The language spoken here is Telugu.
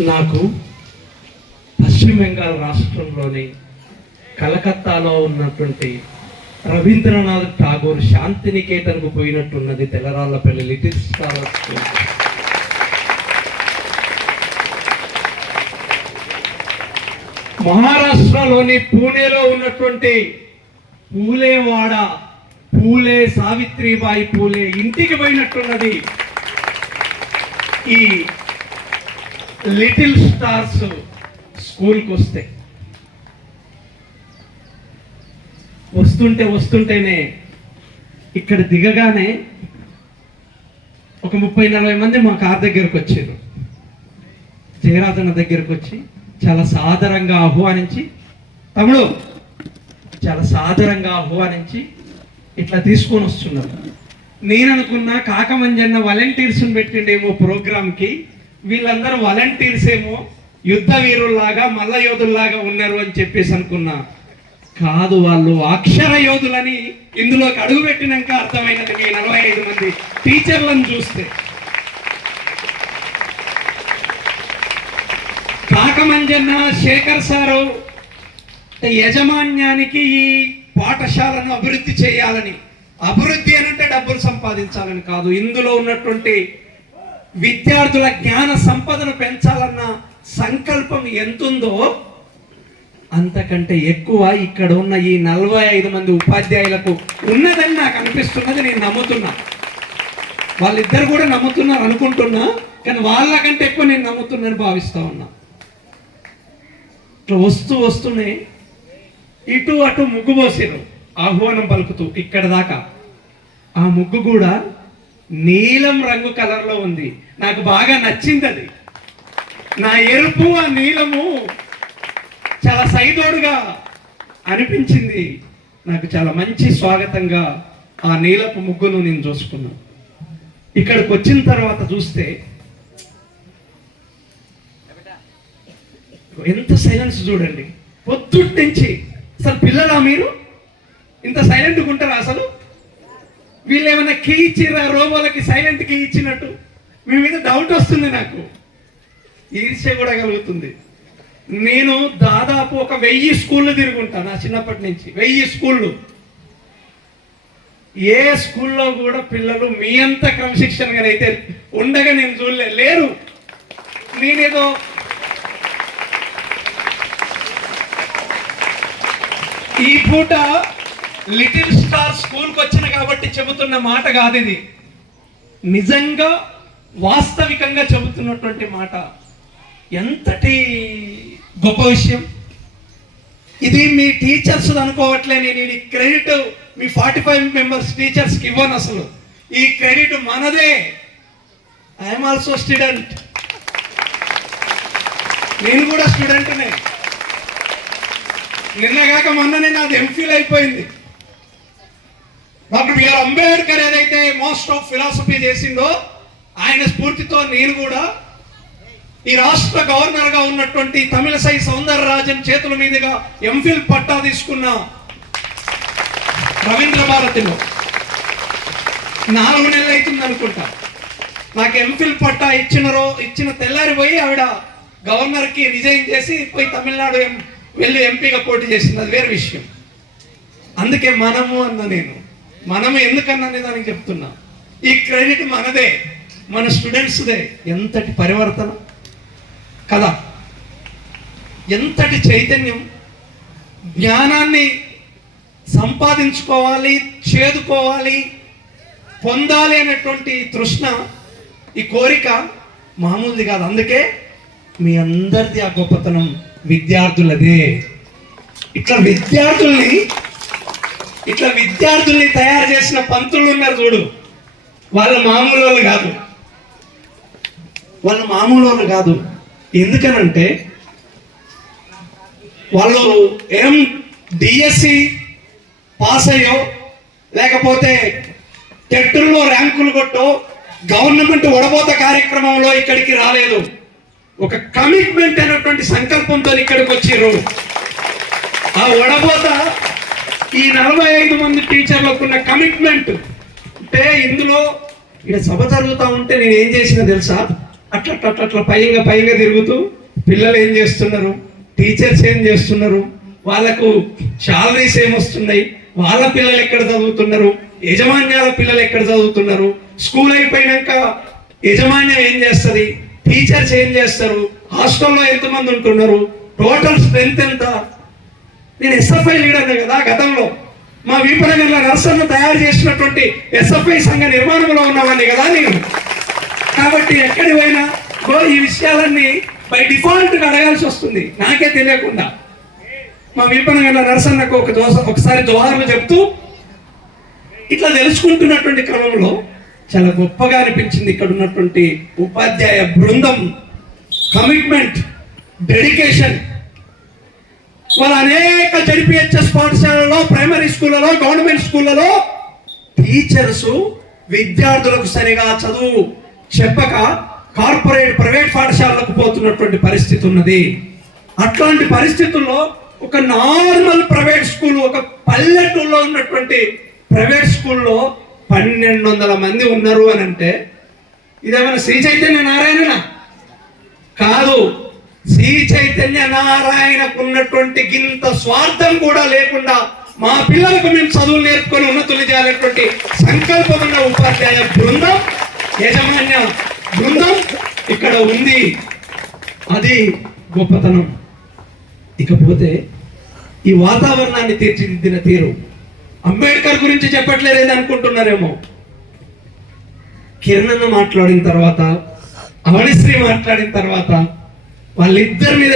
నాకు పశ్చిమ బెంగాల్ రాష్ట్రంలోని కలకత్తాలో ఉన్నటువంటి రవీంద్రనాథ్ ఠాగూర్ శాంతినికేతన్కు పోయినట్టున్నది తెల్లరాళ్ళపల్లి లిటిల్ స్టార్ మహారాష్ట్రలోని పూణేలో ఉన్నటువంటి పూలేవాడ పూలే సావిత్రిబాయి పూలే ఇంటికి పోయినట్టున్నది ఈ లిటిల్ స్టార్స్ స్కూల్కి వస్తే వస్తుంటే వస్తుంటేనే ఇక్కడ దిగగానే ఒక ముప్పై నలభై మంది మా కార్ దగ్గరకు వచ్చారు జయరాజన్న దగ్గరకు వచ్చి చాలా సాదరంగా ఆహ్వానించి తమ్ముడు చాలా సాదరంగా ఆహ్వానించి ఇట్లా తీసుకొని వస్తున్నారు నేను అనుకున్నా కాకమంజన్న వాలంటీర్స్ని పెట్టిండేమో ప్రోగ్రామ్కి వీళ్ళందరూ వాలంటీర్స్ ఏమో యుద్ధ వీరుల్లాగా మల్ల యోధుల్లాగా ఉన్నారు అని చెప్పేసి అనుకున్నా. కాదు వాళ్ళు అక్షర యోధులని ఇందులోకి అడుగు పెట్టినాక అర్థమైనది మీ నలభై ఐదు మంది టీచర్లను చూస్తే. కాకమంజన్న శేఖర్ సారు యజమాన్యానికి ఈ పాఠశాలను అభివృద్ధి చేయాలని అభివృద్ధి అంటే డబ్బులు సంపాదించాలని కాదు. ఇందులో ఉన్నటువంటి విద్యార్థుల జ్ఞాన సంపదను పెంచాలన్న సంకల్పం ఎంతుందో అంతకంటే ఎక్కువ ఇక్కడ ఉన్న ఈ నలభై ఐదు మంది ఉపాధ్యాయులకు ఉన్నదని నాకు అనిపిస్తున్నది నేను నమ్ముతున్నా. వాళ్ళిద్దరు కూడా నమ్ముతున్నారు అనుకుంటున్నా కానీ వాళ్ళకంటే ఎక్కువ నేను నమ్ముతున్నాను భావిస్తా ఉన్నా. ఇట్లా వస్తూ వస్తూనే ఇటు అటు ముగ్గు పోసారు ఆహ్వానం పలుకుతూ ఇక్కడ దాకా. ఆ ముగ్గు కూడా నీలం రంగు కలర్లో ఉంది. నాకు బాగా నచ్చింది అది. నా ఎరుపు ఆ నీలము చాలా సైదోడుగా అనిపించింది. నాకు చాలా మంచి స్వాగతంగా ఆ నీలపు ముగ్గును నేను చూసుకున్నాను ఇక్కడికి వచ్చిన తర్వాత చూస్తే ఎంత సైలెన్స్ చూడండి. పొద్దుటి నుంచి అసలు పిల్లలా మీరు? ఇంత సైలెంట్గా ఉంటారా అసలు? వీళ్ళు ఏమైనా కీ ఇచ్చిర్రా? రోబోలకి సైలెంట్ కీ ఇచ్చినట్టు. మీ మీద డౌట్ వస్తుంది నాకు. ఈర్ష్య కూడా కలుగుతుంది. నేను దాదాపు ఒక వెయ్యి స్కూళ్ళు తిరుగుంటా నా చిన్నప్పటి నుంచి. వెయ్యి స్కూళ్ళు. ఏ స్కూల్లో కూడా పిల్లలు మీ అంత క్రమశిక్షణగా అయితే ఉండగా నేను చూడలే. లేరు. నేనేదో ఈ పూట లిటిల్ స్టార్ స్కూల్కి వచ్చిన కాబట్టి చెబుతున్న మాట కాదు ఇది నిజంగా వాస్తవికంగా చెబుతున్నటువంటి మాట. ఎంతటి గొప్ప విషయం. ఇది మీ టీచర్స్ అనుకోవట్లే నేను ఈ క్రెడిట్ మీ ఫార్టీ ఫైవ్ మెంబర్స్ టీచర్స్కి ఇవ్వను అసలు. ఈ క్రెడిట్ మనదే. ఐఎమ్ ఆల్సో స్టూడెంట్ నేను కూడా స్టూడెంట్నే నిన్నగాక మొన్ననే నాది ఎంఫీల్ అయిపోయింది. డాక్టర్ బిఆర్ అంబేద్కర్ ఏదైతే మోస్ట్ ఆఫ్ ఫిలాసఫీ చేసిందో ఆయన స్ఫూర్తితో నేను కూడా ఈ రాష్ట్ర గవర్నర్గా ఉన్నటువంటి తమిళసై సౌందరరాజన్ చేతుల మీదుగా ఎంఫిల్ పట్టా తీసుకున్న రవీంద్ర భారతిలో. నాలుగు నెలలు అవుతుంది అనుకుంటా. నాకు ఎంఫిల్ పట్టా ఇచ్చిన రో ఇచ్చిన తెల్లారి పోయి ఆవిడ గవర్నర్కి రిజైన్ చేసి పోయి తమిళనాడు వెళ్ళి ఎంపీగా పోటీ చేసింది. అది వేరే విషయం. అందుకే మనము అన్న నేను. మనం ఎందుకన్నా దానికి చెప్తున్నా. ఈ క్రెడిట్ మనదే మన స్టూడెంట్స్దే. ఎంతటి పరివర్తన? కదా? ఎంతటి చైతన్యం? జ్ఞానాన్ని సంపాదించుకోవాలి చేదుకోవాలి పొందాలి అనేటువంటి తృష్ణ ఈ కోరిక మామూలుది కాదు. అందుకే మీ అందరిది ఆ గొప్పతనం విద్యార్థులదే. ఇట్లా విద్యార్థుల్ని ఇట్లా విద్యార్థుల్ని తయారు చేసిన పంతులు ఉన్నారు చూడు. వాళ్ళ మామూలు వాళ్ళు కాదు. వాళ్ళ మామూలు వాళ్ళు కాదు. ఎందుకనంటే వాళ్ళు ఏం డిఎస్సి పాస్ అయ్యో లేకపోతే టెట్టుల్లో ర్యాంకులు కొట్టో గవర్నమెంట్ ఒడబోత కార్యక్రమంలో ఇక్కడికి రాలేదు. ఒక కమిట్మెంట్ అనేటువంటి సంకల్పంతో ఇక్కడికి వచ్చిర్రు. ఆ ఒడబోత ఈ నలభై ఐదు మంది టీచర్లకు ఉన్న కమిట్మెంట్ అంటే ఇందులో ఇక్కడ సభ జరుగుతూ ఉంటే నేను ఏం చేసినా తెలుసా? అట్లా అట్లా అట్లా పైగా పైగా తిరుగుతూ పిల్లలు ఏం చేస్తున్నారు? టీచర్స్ ఏం చేస్తున్నారు? వాళ్ళకు శాలరీస్ ఏమొస్తున్నాయి వాళ్ళ పిల్లలు ఎక్కడ చదువుతున్నారు? యజమాన్యాల పిల్లలు ఎక్కడ చదువుతున్నారు? స్కూల్ అయిపోయినాక యజమాన్యం ఏం చేస్తుంది? టీచర్స్ ఏం చేస్తారు? హాస్టల్లో ఎంతమంది ఉంటున్నారు? టోటల్ స్ట్రెంత్ ఎంత? నేను ఎస్ఎఫ్ఐ లీడర్నే కదా గతంలో. మా వీపనగర్ల నర్సన్న తయారు చేసినటువంటి ఎస్ఎఫ్ఐ సంఘ నిర్మాణంలో ఉన్నవాడిని కదా నేను. కాబట్టి ఎక్కడి పోయినా ఈ విషయాలన్నీ బై డిఫాల్ట్ అడగాల్సి వస్తుంది. నాకే తెలియకుండా. మా వీపనగర్ల నరసన్నకు ఒక దోస ఒకసారి జోహార్లు చెప్తూ ఇట్లా తెలుసుకుంటున్నటువంటి క్రమంలో చాలా గొప్పగా అనిపించింది ఇక్కడ ఉన్నటువంటి ఉపాధ్యాయ బృందం. కమిట్మెంట్ డెడికేషన్ వాళ్ళ అనేక జడిపిహెచ్ఎస్ పాఠశాలలో ప్రైమరీ స్కూళ్ళలో గవర్నమెంట్ స్కూళ్ళలో టీచర్స్ విద్యార్థులకు సరిగా చదువు చెప్పక కార్పొరేట్ ప్రైవేట్ పాఠశాలలకు పోతున్నటువంటి పరిస్థితి ఉన్నది. అట్లాంటి పరిస్థితుల్లో ఒక నార్మల్ ప్రైవేట్ స్కూల్ ఒక పల్లెటూరులో ఉన్నటువంటి ప్రైవేట్ స్కూల్లో పన్నెండు వందల మంది ఉన్నారు అని అంటే ఇదేమైనా శ్రీ చైతన్య నారాయణనా? కాదు. శ్రీ చైతన్య నారాయణకు ఉన్నటువంటి గింత స్వార్థం కూడా లేకుండా మా పిల్లలకు మేము చదువులు నేర్పుకొని ఉన్నతులు చేయాలనేటువంటి సంకల్పం ఉన్న ఉపాధ్యాయ బృందం యజమాన్య బృందం ఇక్కడ ఉంది. అది గొప్పతనం. ఇకపోతే ఈ వాతావరణాన్ని తీర్చిదిద్దిన తీరు. అంబేద్కర్ గురించి చెప్పట్లేదని అనుకుంటున్నారేమో. కిరణ్ మాట్లాడిన తర్వాత అవనిశ్రీ మాట్లాడిన తర్వాత వాళ్ళిద్దరి మీద